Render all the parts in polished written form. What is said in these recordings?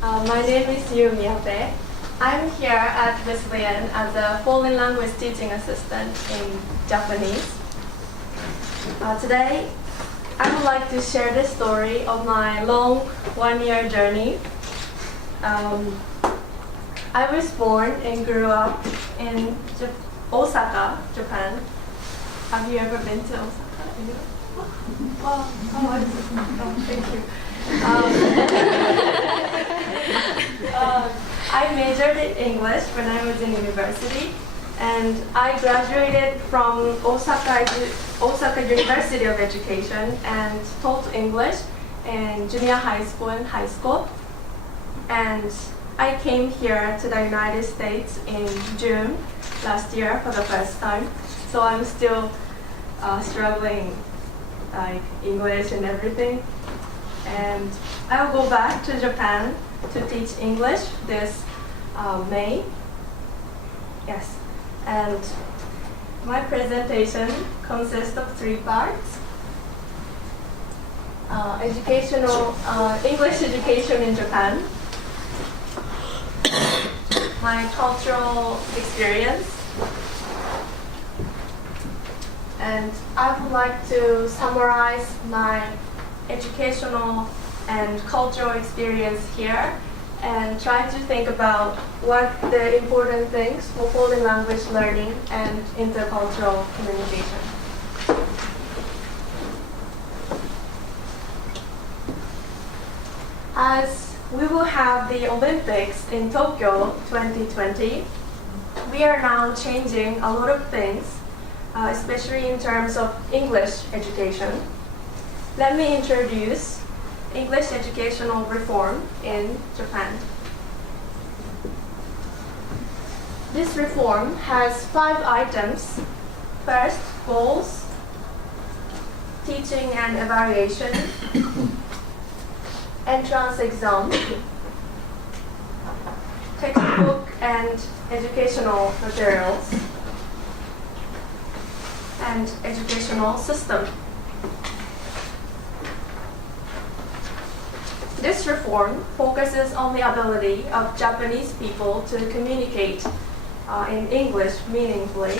My name is Miyabe. I'm here at Wesleyan as a foreign language teaching assistant in Japanese. Today, I would like to share the story of my long one-year journey. I was born and grew up in Osaka, Japan. Have you ever been to Osaka? Thank you. I majored in English when I was in university, and I graduated from Osaka University of Education and taught English in junior high school and high school. And I came here to the United States in June last year for the first time, so I'm still struggling like English and everything. And I'll go back to Japan to teach English this May. Yes, and my presentation consists of 3 parts. English education in Japan, my cultural experience, and I would like to summarize my educational and cultural experience here and try to think about what the important things for foreign language learning and intercultural communication. As we will have the Olympics in Tokyo 2020, we are now changing a lot of things, especially in terms of English education. Let me introduce English educational reform in Japan. This reform has 5 items. First, goals, teaching and evaluation, entrance exam, textbook and educational materials, and educational system. This reform focuses on the ability of Japanese people to communicate in English meaningfully.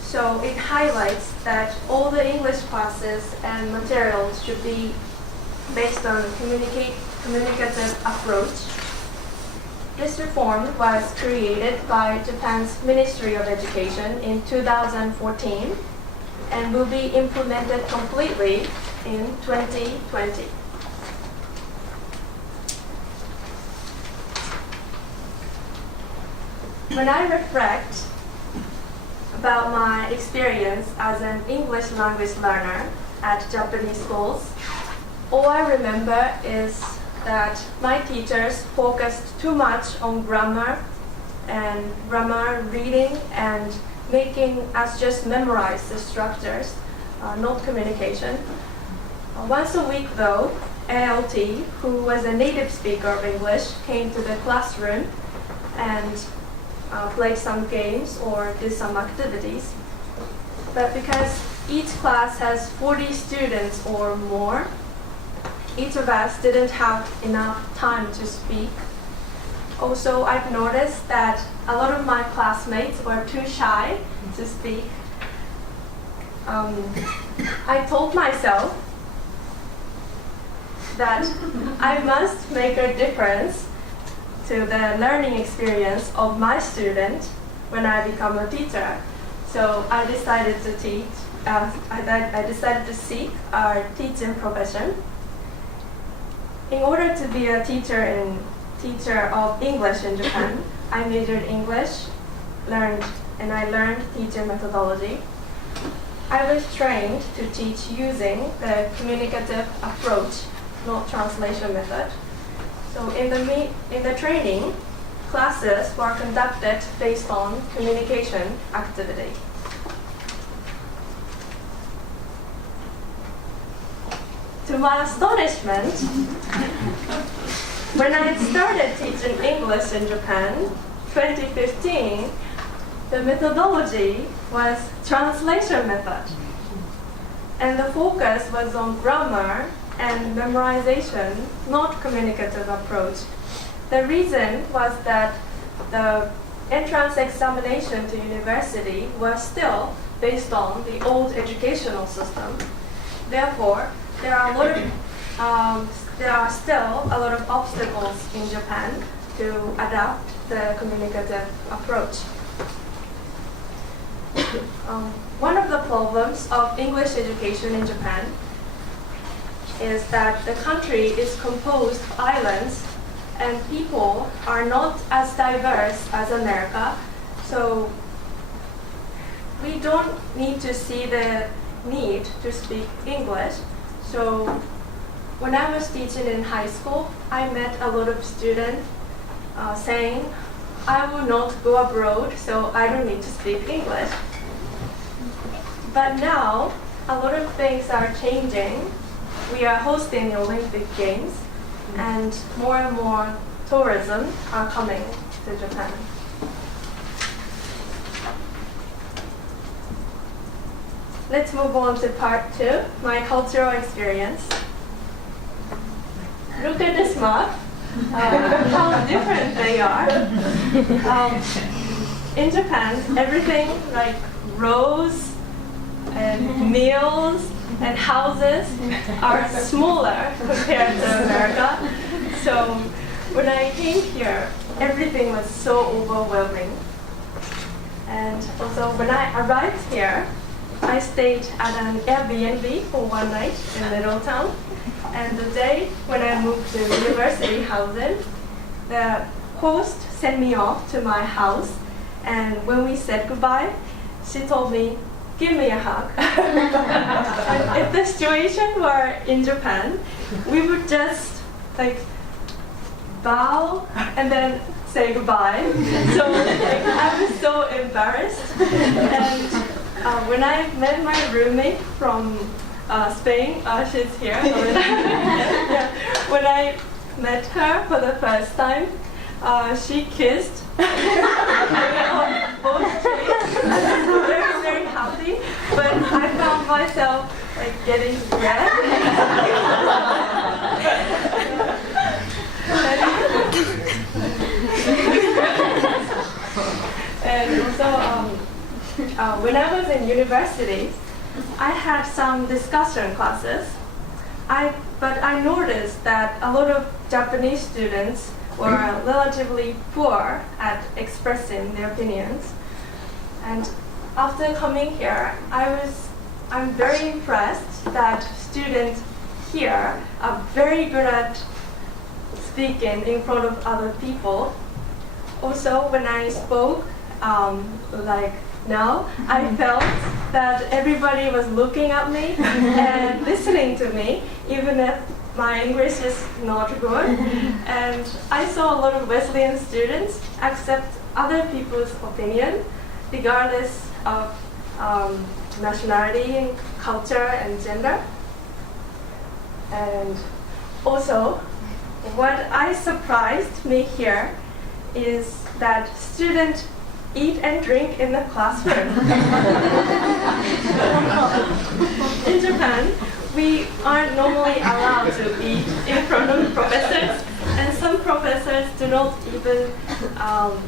So it highlights that all the English classes and materials should be based on communicative approach. This reform was created by Japan's Ministry of Education in 2014 and will be implemented completely in 2020. When I reflect about my experience as an English language learner at Japanese schools, all I remember is that my teachers focused too much on grammar reading, and making us just memorize the structures, not communication. Once a week though, ALT, who was a native speaker of English, came to the classroom and played some games or did some activities. But because each class has 40 students or more, each of us didn't have enough time to speak. Also, I've noticed that a lot of my classmates were too shy to speak. I told myself that I must make a difference to the learning experience of my student when I become a teacher. So I decided to teach. I decided to seek a teaching profession. In order to be a teacher of English in Japan, I majored English, and I learned teaching methodology. I was trained to teach using the communicative approach, not translation method. So in the training, classes were conducted based on communication activity. To my astonishment, when I started teaching English in Japan, 2015, the methodology was translation method. And the focus was on grammar and memorization, not communicative approach. The reason was that the entrance examination to university was still based on the old educational system. Therefore, there are still a lot of obstacles in Japan to adapt the communicative approach. One of the problems of English education in Japan is that the country is composed of islands and people are not as diverse as America, so we don't need to see the need to speak English. So when I was teaching in high school, I met a lot of students saying, I will not go abroad, so I don't need to speak English. But now, a lot of things are changing. We are hosting the Olympic Games, and more tourism are coming to Japan. Let's move on to part 2, my cultural experience. Look at this map, how different they are. In Japan, everything like roads and meals and houses are smaller compared to America. So when I came here, everything was so overwhelming. And also when I arrived here, I stayed at an Airbnb for one night in Middletown. And the day when I moved to university housing, the host sent me off to my house. And when we said goodbye, she told me, give me a hug. And if the situation were in Japan, we would just like bow and then say goodbye. So I was so embarrassed. And when I met my roommate from Spain, she's here. Yeah. When I met her for the first time, she kissed on both cheeks. I was very, very happy, but I found myself like getting red. And also, when I was in university, I had some discussion classes. But I noticed that a lot of Japanese students were relatively poor at expressing their opinions. And after coming here, I'm very impressed that students here are very good at speaking in front of other people. Also, when I spoke, like now, I felt that everybody was looking at me and listening to me, even if my English is not good. And I saw a lot of Wesleyan students accept other people's opinion, regardless of nationality, culture, and gender. And also, what I surprised me here is that students eat and drink in the classroom. In Japan, we aren't normally allowed to eat in front of professors, and some professors do not even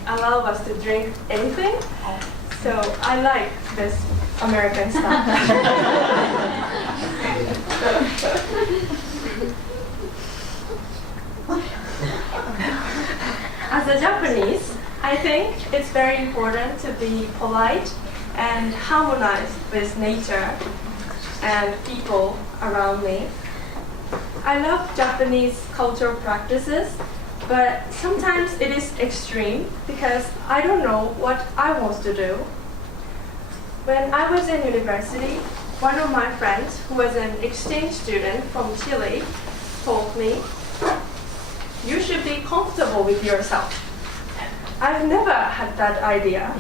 allow us to drink anything. So I like this American style. As a Japanese, I think it's very important to be polite and harmonize with nature and people around me. I love Japanese cultural practices, but sometimes it is extreme because I don't know what I want to do. When I was in university, one of my friends, who was an exchange student from Chile, told me, "You should be comfortable with yourself." I've never had that idea.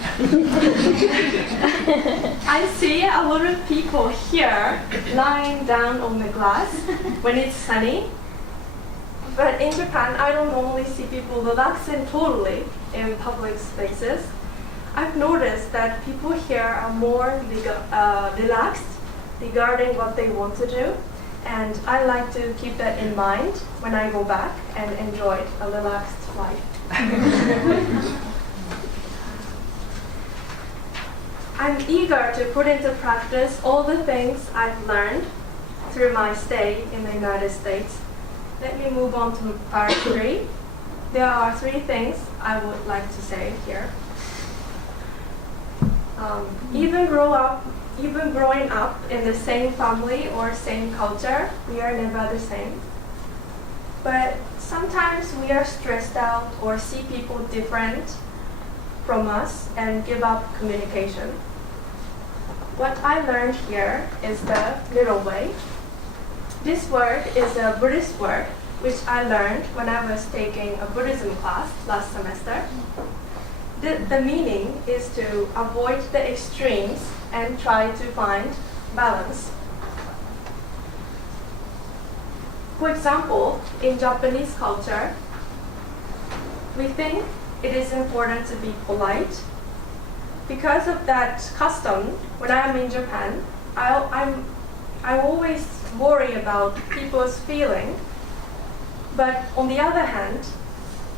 I see a lot of people here lying down on the grass when it's sunny. But in Japan, I don't normally see people relaxing totally in public spaces. I've noticed that people here are more relaxed regarding what they want to do. And I like to keep that in mind when I go back and enjoy a relaxed life. I'm eager to put into practice all the things I've learned through my stay in the United States. Let me move on to part 3. There are 3 things I would like to say here. Even growing up in the same family or same culture, we are never the same. But sometimes we are stressed out or see people different from us and give up communication. What I learned here is the middle way. This word is a Buddhist word which I learned when I was taking a Buddhism class last semester. The meaning is to avoid the extremes and try to find balance. For example, in Japanese culture, we think it is important to be polite. Because of that custom, when I'm in Japan, I always worry about people's feeling. But on the other hand,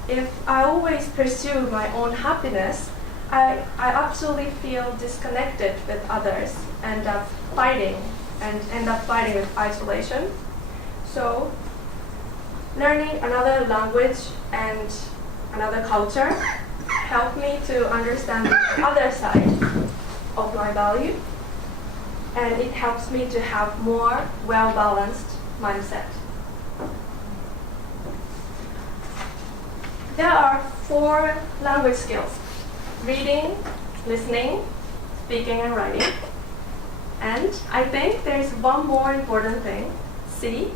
if I always pursue my own happiness, I absolutely feel disconnected with others and end up fighting with isolation. So learning another language and another culture helped me to understand the other side of my value, and it helps me to have more well-balanced mindset. There are 4 language skills: reading, listening, speaking, and writing. And I think there's one more important thing, C,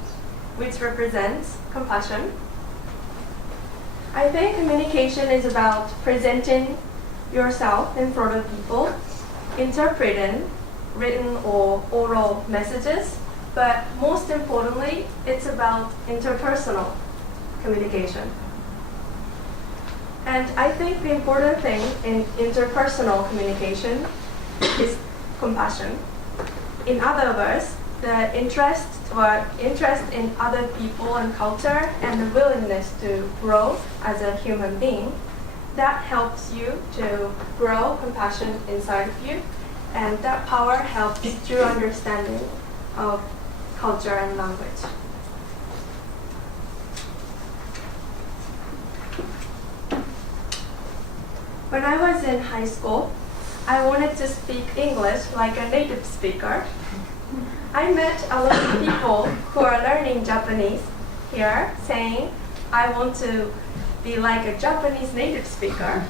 which represents compassion. I think communication is about presenting yourself in front of people, interpreting written or oral messages, but most importantly, it's about interpersonal communication. And I think the important thing in interpersonal communication is compassion. In other words, the interest in other people and culture and the willingness to grow as a human being, that helps you to grow compassion inside of you, and that power helps true understanding of culture and language. When I was in high school, I wanted to speak English like a native speaker. I met a lot of people who are learning Japanese here saying, I want to be like a Japanese native speaker.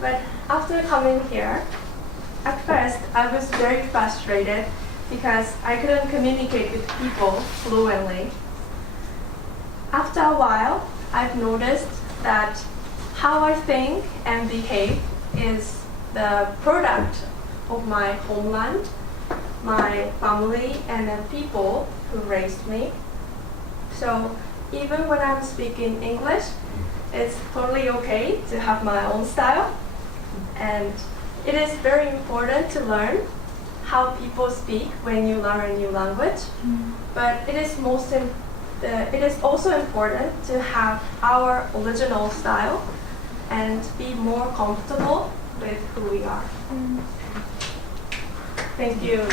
But after coming here, at first I was very frustrated because I couldn't communicate with people fluently. After a while, I've noticed that how I think and behave is the product of my homeland, my family, and the people who raised me. So even when I'm speaking English, it's totally okay to have my own style. And it is very important to learn how people speak when you learn a new language. But it is also important to have our original style and be more comfortable with who we are. Thank you.